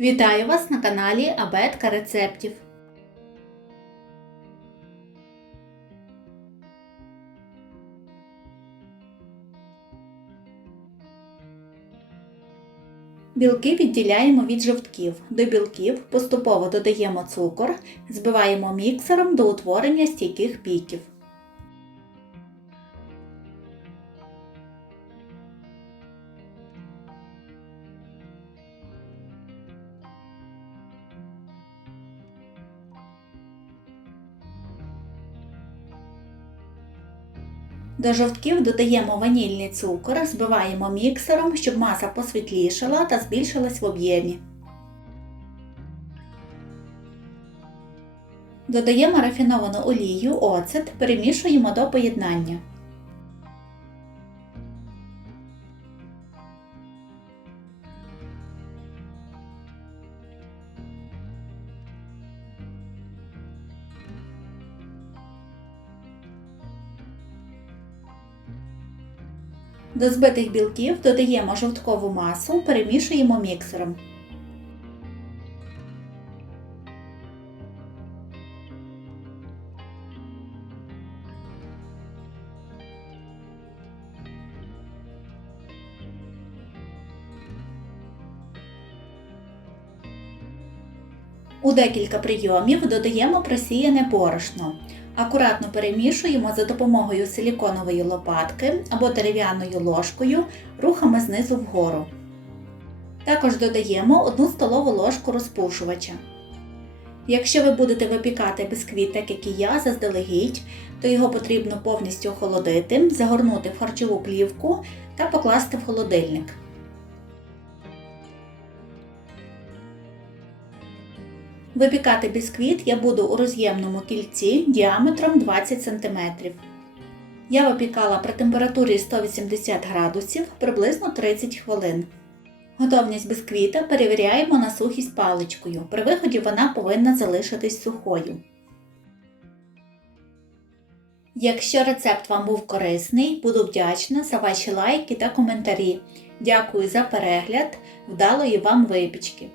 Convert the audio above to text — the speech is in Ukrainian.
Вітаю вас на каналі Абетка рецептів. Білки відділяємо від жовтків. До білків поступово додаємо цукор, збиваємо міксером до утворення стійких піків. До жовтків додаємо ванільний цукор, збиваємо міксером, щоб маса посвітлішала та збільшилась в об'ємі. Додаємо рафіновану олію, оцет, перемішуємо до поєднання. До збитих білків додаємо жовткову масу, перемішуємо міксером. У декілька прийомів додаємо просіяне борошно. Акуратно перемішуємо за допомогою силіконової лопатки або дерев'яною ложкою рухами знизу вгору. Також додаємо 1 столову ложку розпушувача. Якщо ви будете випікати бисквіт, так як і я, заздалегідь, то його потрібно повністю охолодити, загорнути в харчову плівку та покласти в холодильник. Випікати бісквіт я буду у роз'ємному кільці діаметром 20 см. Я випікала при температурі 180 градусів приблизно 30 хвилин. Готовність бісквіта перевіряємо на сухість паличкою. При виході вона повинна залишитись сухою. Якщо рецепт вам був корисний, буду вдячна за ваші лайки та коментарі. Дякую за перегляд, вдалої вам випічки!